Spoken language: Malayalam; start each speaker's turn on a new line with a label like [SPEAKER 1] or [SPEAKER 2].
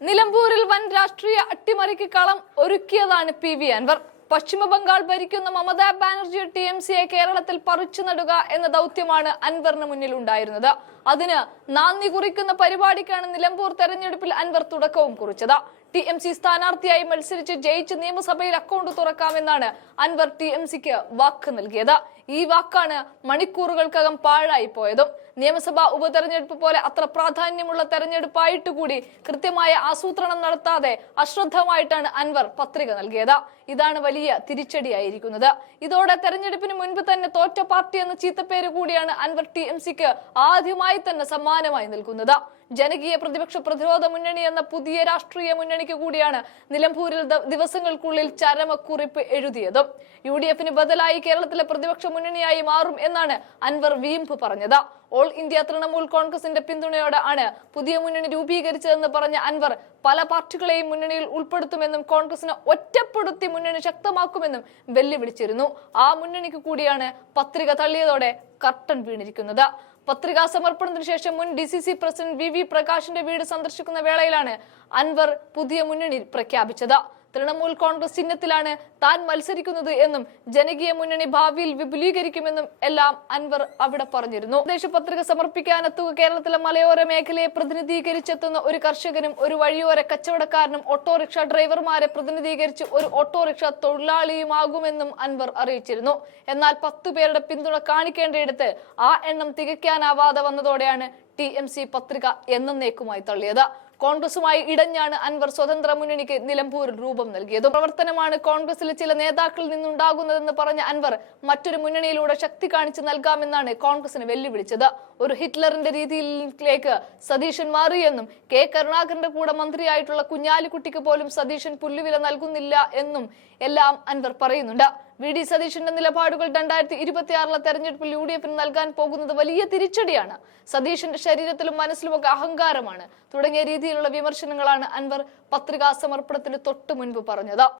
[SPEAKER 1] നിലമ്പൂരിൽ വൻ രാഷ്ട്രീയ അട്ടിമറിക്ക് കളം ഒരുക്കിയതാണ് പി വി അൻവർ. പശ്ചിമ ബംഗാൾ ഭരിക്കുന്ന മമതാ ബാനർജി ടി എം സിയെ കേരളത്തിൽ പറിച്ചു നടുക എന്ന ദൗത്യമാണ് അൻവറിന് മുന്നിൽ ഉണ്ടായിരുന്നത്. അതിന് നാന്ദി കുറിക്കുന്ന പരിപാടിക്കാണ് നിലമ്പൂർ തെരഞ്ഞെടുപ്പിൽ അൻവർ തുടക്കവും കുറിച്ചത്. ടി എം സി സ്ഥാനാർത്ഥിയായി മത്സരിച്ച് ജയിച്ച് നിയമസഭയിൽ അക്കൗണ്ട് തുറക്കാമെന്നാണ് അൻവർ ടി എം സിക്ക് വാക്ക് നൽകിയത്. ഈ വാക്കാണ് മണിക്കൂറുകൾക്കകം പാഴായി പോയതും. നിയമസഭാ ഉപതെരഞ്ഞെടുപ്പ് പോലെ അത്ര പ്രാധാന്യമുള്ള തെരഞ്ഞെടുപ്പായിട്ട് കൂടി കൃത്യമായ ആസൂത്രണം നടത്താതെ അശ്രദ്ധമായിട്ടാണ് അൻവർ പത്രിക നൽകിയത്. ഇതാണ് വലിയ തിരിച്ചടിയായിരിക്കുന്നത്. ഇതോടെ തെരഞ്ഞെടുപ്പിന് മുൻപ് തന്നെ തോറ്റ പാർട്ടി എന്ന ചീത്തപ്പേര് കൂടിയാണ് അൻവർ ടി എം സിക്ക് ആദ്യമായി തന്നെ സമ്മാനമായി നൽകുന്നത്. ജനകീയ പ്രതിപക്ഷ പ്രതിരോധ മുന്നണി എന്ന പുതിയ രാഷ്ട്രീയ മുന്നണിക്ക് കൂടിയാണ് നിലമ്പൂരിൽ ദിവസങ്ങൾക്കുള്ളിൽ ചരമക്കുറിപ്പ് എഴുതിയതും. യു ഡി എഫിന് ബദലായി കേരളത്തിലെ പ്രതിപക്ഷ മുന്നണിയായി മാറും എന്നാണ് അൻവർ വീമ്പ് പറഞ്ഞത്. ഓൾ ഇന്ത്യ തൃണമൂൽ കോൺഗ്രസിന്റെ പിന്തുണയോടെ ആണ് പുതിയ മുന്നണി രൂപീകരിച്ചതെന്ന് പറഞ്ഞ അൻവർ പല പാർട്ടികളെയും മുന്നണിയിൽ ഉൾപ്പെടുത്തുമെന്നും കോൺഗ്രസിനെ ഒറ്റപ്പെടുത്തി മുന്നണി ശക്തമാക്കുമെന്നും വെല്ലുവിളിച്ചിരുന്നു. ആ മുന്നണിക്ക് കൂടിയാണ് പത്രിക തള്ളിയതോടെ കർട്ടൻ വീണിരിക്കുന്നത്. പത്രികാ സമർപ്പണത്തിന് ശേഷം മുൻ D C C president V V പ്രകാശിന്റെ വീട് സന്ദർശിക്കുന്ന വേളയിലാണ് അൻവർ പുതിയ മുന്നണി പ്രഖ്യാപിച്ചത്. തൃണമൂൽ കോൺഗ്രസ് ചിഹ്നത്തിലാണ് താൻ മത്സരിക്കുന്നത് എന്നും ജനകീയ മുന്നണി ഭാവിയിൽ വിപുലീകരിക്കുമെന്നും എല്ലാം അൻവർ അവിടെ പറഞ്ഞിരുന്നു. ദേശപത്രിക സമർപ്പിക്കാനെത്തുക കേരളത്തിലെ മലയോര മേഖലയെ പ്രതിനിധീകരിച്ചെത്തുന്ന ഒരു കർഷകനും ഒരു വഴിയോര കച്ചവടക്കാരനും ഓട്ടോറിക്ഷ ഡ്രൈവർമാരെ പ്രതിനിധീകരിച്ച് ഒരു ഓട്ടോറിക്ഷ തൊഴിലാളിയുമാകുമെന്നും അൻവർ അറിയിച്ചിരുന്നു. എന്നാൽ പത്തു പേരുടെ പിന്തുണ കാണിക്കേണ്ടയിടത്ത് ആ എണ്ണം തികയ്ക്കാനാവാതെ വന്നതോടെയാണ് ടി എം സി പത്രിക എന്നേക്കുമായി തള്ളിയത്. കോൺഗ്രസുമായി ഇടഞ്ഞാണ് അൻവർ സ്വതന്ത്ര മുന്നണിക്ക് നിലമ്പൂരിൽ രൂപം നൽകിയത്. പ്രവർത്തനമാണ് കോൺഗ്രസിലെ ചില നേതാക്കളിൽ നിന്നുണ്ടാകുന്നതെന്ന് പറഞ്ഞ അൻവർ മറ്റൊരു മുന്നണിയിലൂടെ ശക്തി കാണിച്ചു നൽകാമെന്നാണ് കോൺഗ്രസിന് വെല്ലുവിളിച്ചത്. ഒരു ഹിറ്റ്ലറിന്റെ രീതിയിലേക്ക് സതീശൻ മാറിയെന്നും കെ കരുണാകരന്റെ കൂടെ മന്ത്രിയായിട്ടുള്ള കുഞ്ഞാലിക്കുട്ടിക്ക് പോലും സതീശൻ പുല്ലുവില നൽകുന്നില്ല എന്നും എല്ലാം അൻവർ പറയുന്നുണ്ട്. വി ഡി സതീഷിന്റെ നിലപാടുകൾ രണ്ടായിരത്തി ഇരുപത്തിയാറിലെ തെരഞ്ഞെടുപ്പിൽ യു ഡി എഫിന് നൽകാൻ പോകുന്നത് വലിയ തിരിച്ചടിയാണ്. സതീഷിന്റെ ശരീരത്തിലും മനസ്സിലുമൊക്കെ അഹങ്കാരമാണ്. തുടങ്ങിയ രീതിയിലുള്ള വിമർശനങ്ങളാണ് അൻവർ പത്രികാ സമർപ്പണത്തിന് തൊട്ടു മുൻപ് പറഞ്ഞത്.